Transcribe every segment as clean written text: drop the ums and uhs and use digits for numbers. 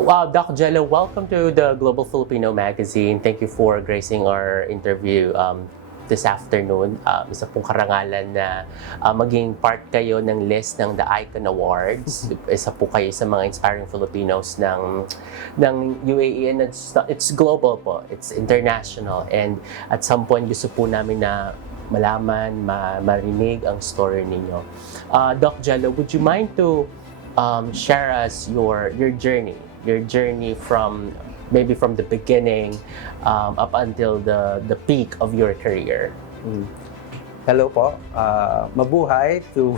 Wow, Doc Gelo, welcome to the Global Filipino Magazine. Thank you for gracing our interview this afternoon. Isa pong karangalan na maging part kayo ng list ng The Icon Awards. Isa po kayo sa mga inspiring Filipinos ng UAE, and it's global po, it's international, and at some point gusto po namin na malaman, marinig ang story ninyo. Doc Gelo, would you mind to share us your journey from maybe from the beginning up until the peak of your career? Hello po, mabuhay to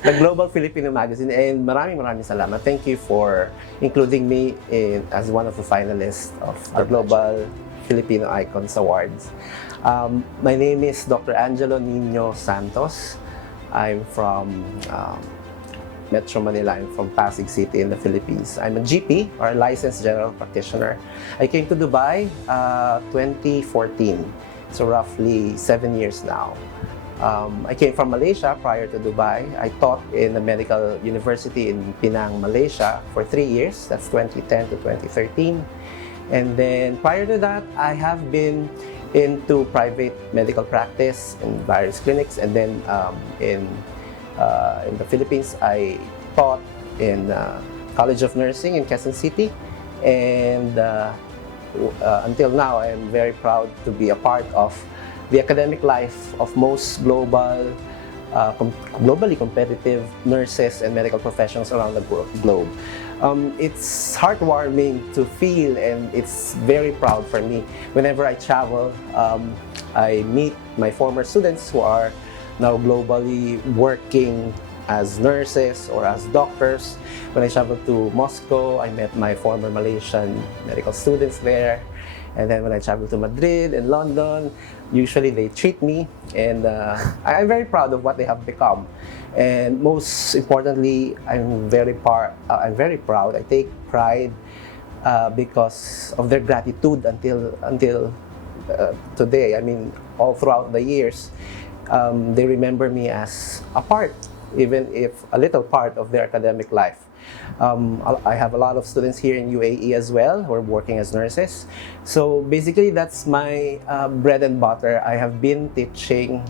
the Global Filipino Magazine, and maraming salamat. Thank you for including me as one of the finalists of the Global Filipino Icons Awards. My name is Dr. Angelo Nino Santos. I'm from Metro Manila. I'm from Pasig City in the Philippines. I'm a GP, or a licensed general practitioner. I came to Dubai 2014, so roughly 7 years now. I came from Malaysia prior to Dubai. I taught in a medical university in Penang, Malaysia for 3 years. That's 2010 to 2013. And then prior to that, I have been into private medical practice in various clinics, and then in the Philippines, I taught in College of Nursing in Quezon City, and until now, I am very proud to be a part of the academic life of most globally competitive nurses and medical professionals around the globe. It's heartwarming to feel, and it's very proud for me. Whenever I travel, I meet my former students who are now globally working as nurses or as doctors. When I traveled to Moscow, I met my former Malaysian medical students there. And then when I traveled to Madrid and London, usually they treat me, and I'm very proud of what they have become. And most importantly, I'm very proud. I take pride because of their gratitude until today. I mean, all throughout the years, they remember me as a part, even if a little part, of their academic life. I have a lot of students here in UAE as well who are working as nurses. So basically, that's my bread and butter. I have been teaching.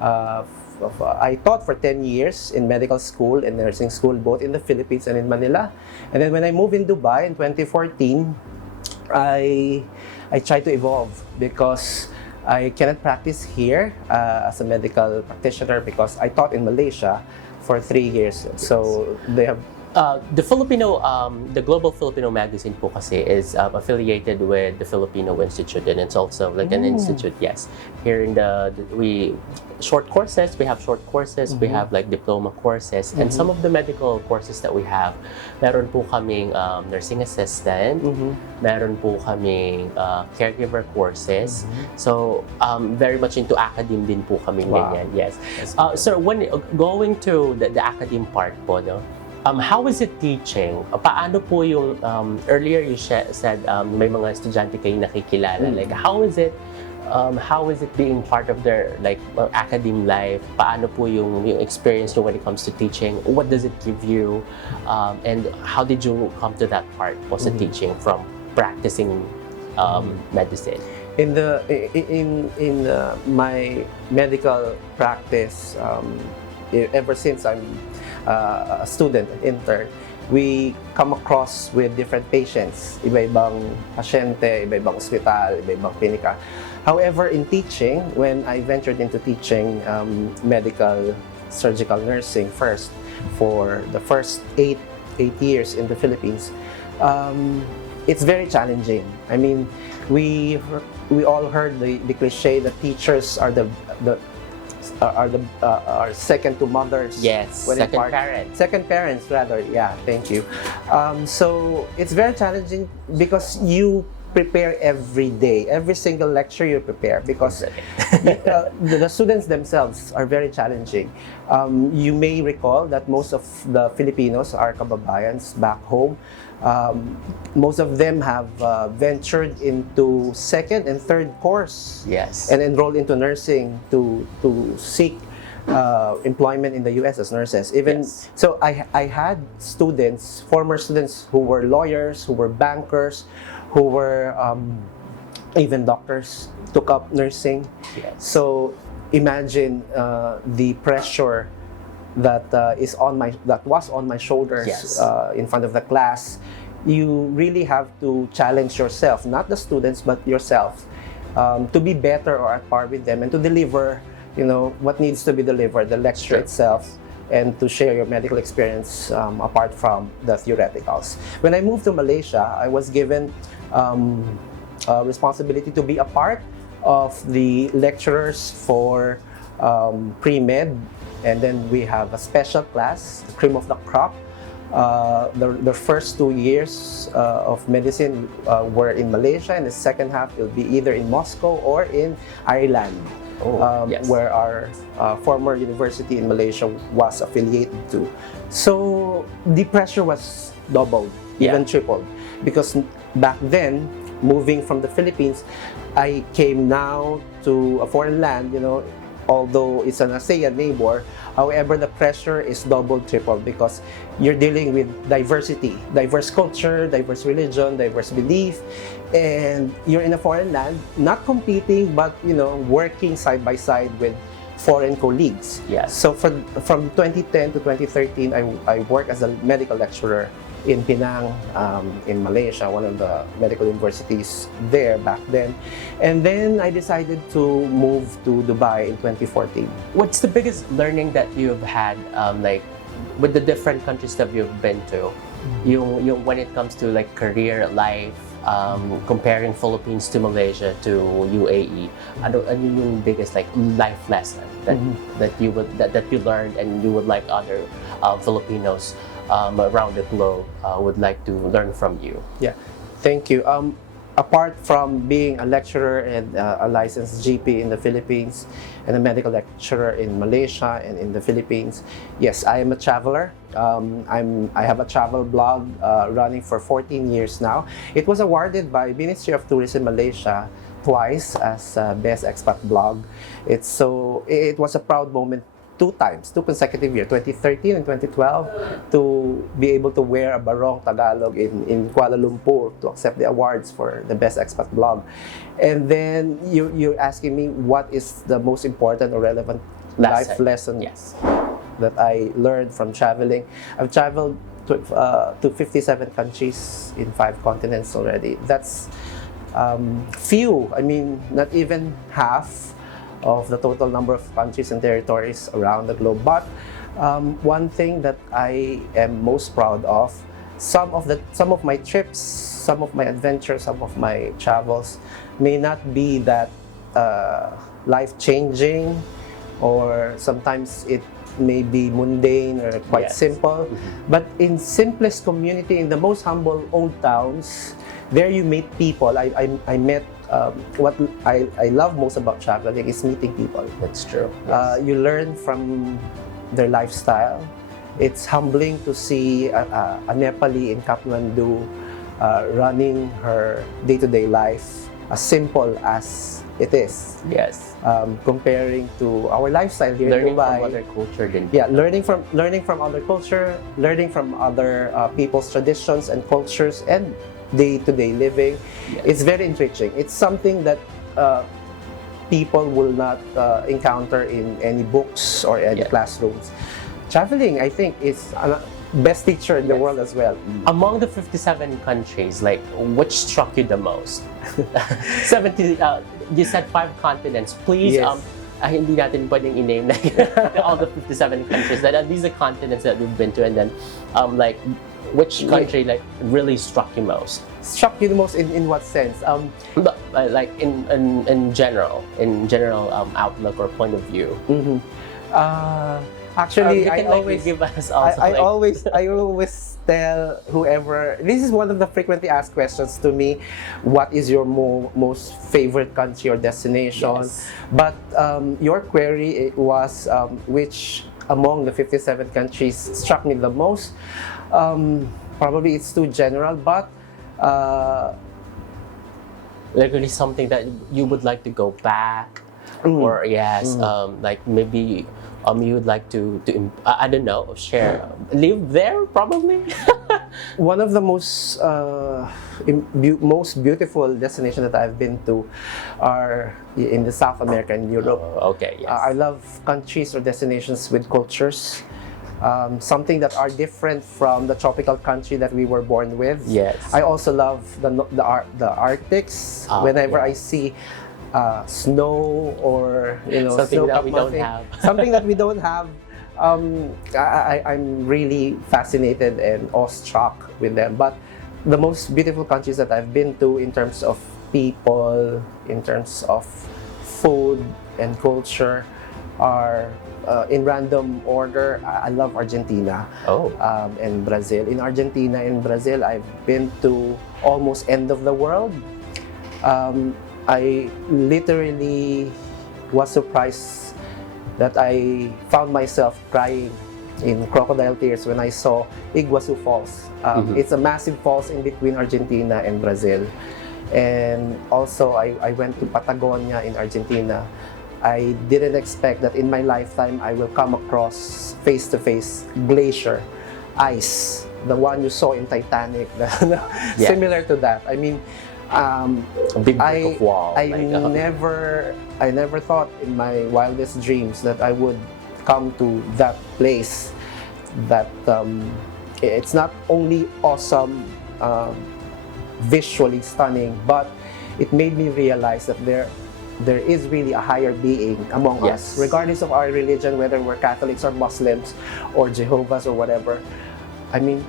I taught for 10 years in medical school and nursing school, both in the Philippines and in Manila. And then when I moved in Dubai in 2014, I tried to evolve because I cannot practice here as a medical practitioner because I taught in Malaysia for 3 years. So they have the Global Filipino Magazine po kasi is affiliated with the Filipino Institute, and it's also like an institute. Yes, here in we have short courses, we have like diploma courses, and some of the medical courses that we have, meron po kaming nursing assistant, meron po kaming caregiver courses. So very much into academe din po kami ganyan. Yes. So when going to the academe part po, no? How is it teaching? Paano po yung, earlier you said may mga estudyante kayo nakikilala. Like, how is it being part of their like academe life? Paano po yung experience nyo when it comes to teaching? What does it give you? And how did you come to that part po sa teaching from practicing medicine? In my medical practice, ever since I'm a student, an intern, we come across with different patients, iba-ibang pasyente, iba-ibang ospital, iba-ibang klinika. However, in teaching, when I ventured into teaching medical surgical nursing first, for the first eight years in the Philippines, it's very challenging. I mean, we all heard the cliche that teachers are are second to mothers. Yes, second parents rather. Yeah, thank you. So it's very challenging because you prepare every day, every single lecture you prepare, because the students themselves are very challenging. You may recall that most of the Filipinos are kababayans back home. Most of them have ventured into second and third course, yes, and enrolled into nursing to seek employment in the U.S. as nurses. Even Yes. so, I had students, former students who were lawyers, who were bankers, who were even doctors, took up nursing. Yes. So imagine the pressure that was on my shoulders Yes. in front of the class. You really have to challenge yourself, not the students, but yourself, to be better or at par with them, and to deliver, what needs to be delivered, the lecture Sure. itself, and to share your medical experience apart from the theoreticals. When I moved to Malaysia, I was given responsibility to be a part of the lecturers for pre-med, and then we have a special class, the cream of the crop. The first 2 years of medicine were in Malaysia, and the second half will be either in Moscow or in Ireland, Yes. where our former university in Malaysia was affiliated to. So the pressure was doubled, even tripled, because back then, moving from the Philippines, I came now to a foreign land, although it's an ASEAN neighbor. However, the pressure is double, triple, because you're dealing with diversity, diverse culture, diverse religion, diverse belief, and you're in a foreign land, not competing, but working side by side with foreign colleagues. Yes. So from 2010 to 2013, I worked as a medical lecturer in Penang, in Malaysia, one of the medical universities there back then. And then I decided to move to Dubai in 2014. What's the biggest learning that you've had, like with the different countries that you've been to, when it comes to like career, life, comparing Philippines to Malaysia to UAE? Ano yung biggest like life lesson that you learned and you would like other Filipinos around the globe would like to learn from you? Yeah, thank you. Apart from being a lecturer and a licensed GP in the Philippines and a medical lecturer in Malaysia and in the Philippines, yes, I am a traveler. I have a travel blog running for 14 years now. It was awarded by Ministry of Tourism Malaysia twice as Best Expat Blog. It was a proud moment, two consecutive years, 2013 and 2012, to be able to wear a barong Tagalog in Kuala Lumpur to accept the awards for the Best Expat Blog. And then you're asking me what is the most important or relevant life lesson Yes. that I learned from traveling. I've traveled to 57 countries in 5 continents already. That's few, not even half of the total number of countries and territories around the globe. But one thing that I am most proud of, some of my trips, some of my adventures, some of my travels may not be that life-changing, or sometimes it may be mundane or quite simple. But in simplest community, in the most humble old towns, there you meet people. I met what I love most about traveling is meeting people. That's true. Yes. You learn from their lifestyle. It's humbling to see a Nepali in Kathmandu running her day-to-day life as simple as it is. Yes. Comparing to our lifestyle here Learning in Dubai. from other culture din. Yeah, learning from other culture, learning from other people's traditions and cultures and day-to-day living. Yes. It's very enriching. It's something that people will not encounter in any books or any classrooms. Traveling, I think, is the best teacher in the world as well. Among the 57 countries, like which struck you the most? 70. You said 5 continents. Please, Yes. hindi natin pwedeng i-name like, all the 57 countries. These are continents that we've been to, and then like which country like really struck you most? Struck you the most in what sense? Like in general outlook or point of view. Actually, you I can, like, always give us also, I like- always tell whoever. This is one of the frequently asked questions to me. What is your most favorite country or destination? Yes. But your query was which among the 57 countries struck me the most. Probably it's too general, but like really something that you would like to go back, or like maybe you would like I don't know, share, live there probably? One of the most beautiful destinations that I've been to are in the South America and Europe. Okay, yes. I love countries or destinations with cultures, something that are different from the tropical country that we were born with. Yes. I also love the Arctics. Whenever I see snow or something that snow-capped we don't mountain, have. something that we don't have. I'm really fascinated and awestruck with them. But the most beautiful countries that I've been to in terms of people, in terms of food and culture are in random order. I love Argentina and Brazil. In Argentina and Brazil, I've been to almost end of the world. I literally was surprised that I found myself crying in crocodile tears when I saw Iguazu Falls. It's a massive falls in between Argentina and Brazil. And also, I went to Patagonia in Argentina. I didn't expect that in my lifetime I will come across face-to-face glacier, ice, the one you saw in Titanic, similar to that. I mean, a big brick of wall. I never thought in my wildest dreams that I would come to that place. That it's not only awesome, visually stunning, but it made me realize that there is really a higher being among us, regardless of our religion, whether we're Catholics or Muslims or Jehovah's or whatever. I mean,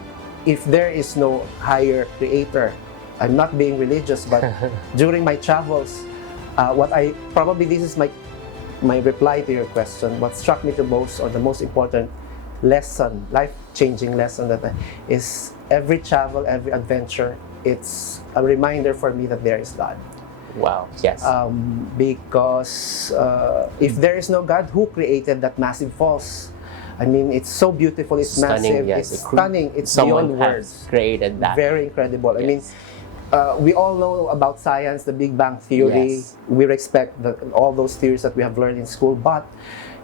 if there is no higher creator, I'm not being religious, but during my travels, this is my reply to your question. What struck me the most, or the most important lesson, life-changing lesson, is every travel, every adventure, it's a reminder for me that there is God. Wow, yes. Because if there is no God, who created that massive falls? I mean, it's so beautiful, it's stunning, massive, yes. it's stunning, it's Someone beyond words. Created that. Very incredible. Yes. I mean, we all know about science, the Big Bang Theory. Yes. We respect all those theories that we have learned in school. But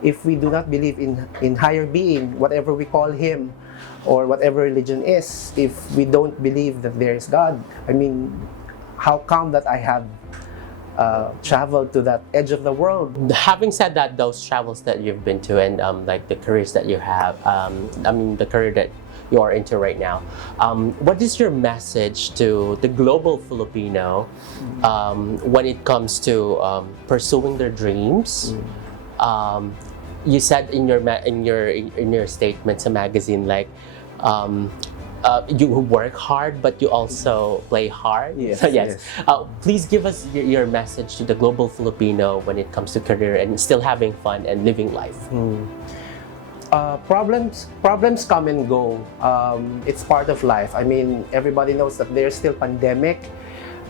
if we do not believe in higher being, whatever we call him, or whatever religion is, if we don't believe that there is God, I mean, how come that I have traveled to that edge of the world? Having said that, those travels that you've been to and like the careers that you have, the career that you are into right now, what is your message to the global Filipino when it comes to pursuing their dreams? You said in your statement sa magazine, like you work hard, but you also play hard. Yes, So yes. Please give us your message to the global Filipino when it comes to career and still having fun and living life. Problems come and go. It's part of life. I mean, everybody knows that there's still pandemic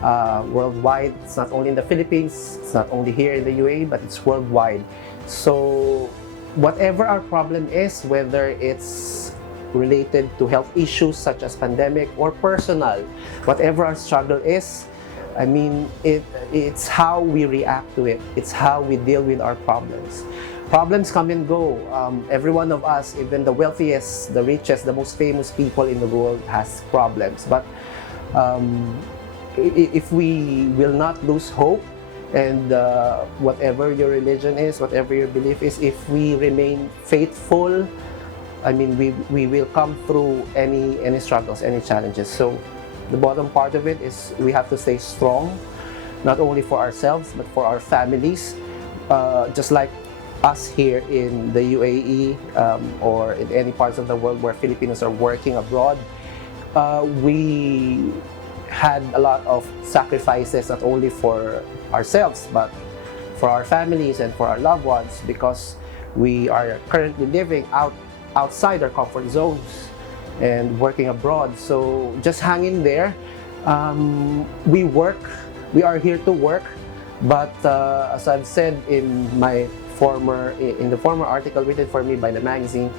worldwide. It's not only in the Philippines, it's not only here in the UAE, but it's worldwide. So whatever our problem is, whether it's related to health issues such as pandemic or personal, whatever our struggle is, I mean, it's how we react to it. It's how we deal with our problems. Problems come and go. Every one of us, even the wealthiest, the richest, the most famous people in the world has problems. But if we will not lose hope, and whatever your religion is, whatever your belief is, if we remain faithful, I mean, we will come through any struggles, any challenges. So the bottom part of it is we have to stay strong, not only for ourselves, but for our families. Just like us here in the UAE or in any parts of the world where Filipinos are working abroad, we had a lot of sacrifices, not only for ourselves, but for our families and for our loved ones, because we are currently living outside our comfort zones and working abroad. So just hang in there. We are here to work, but as I've said in the former article written for me by the magazine,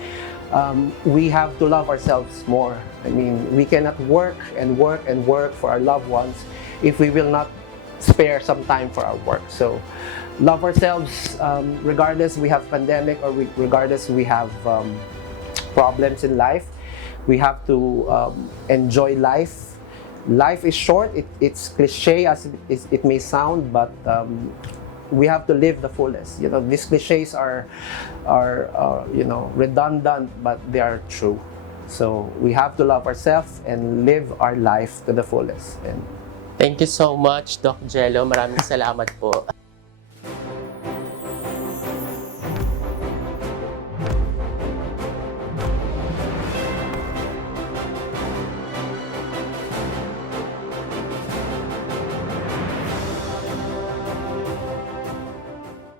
we have to love ourselves more. I mean, we cannot work and work and work for our loved ones if we will not spare some time for our work. So love ourselves regardless we have pandemic or regardless we have problems in life. We have to enjoy life. Life is short. It's cliche as it may sound, but we have to live the fullest. You know, these cliches are redundant, but they are true. So we have to love ourselves and live our life to the fullest. And Thank you so much, Doc Gelo. Maraming salamat po.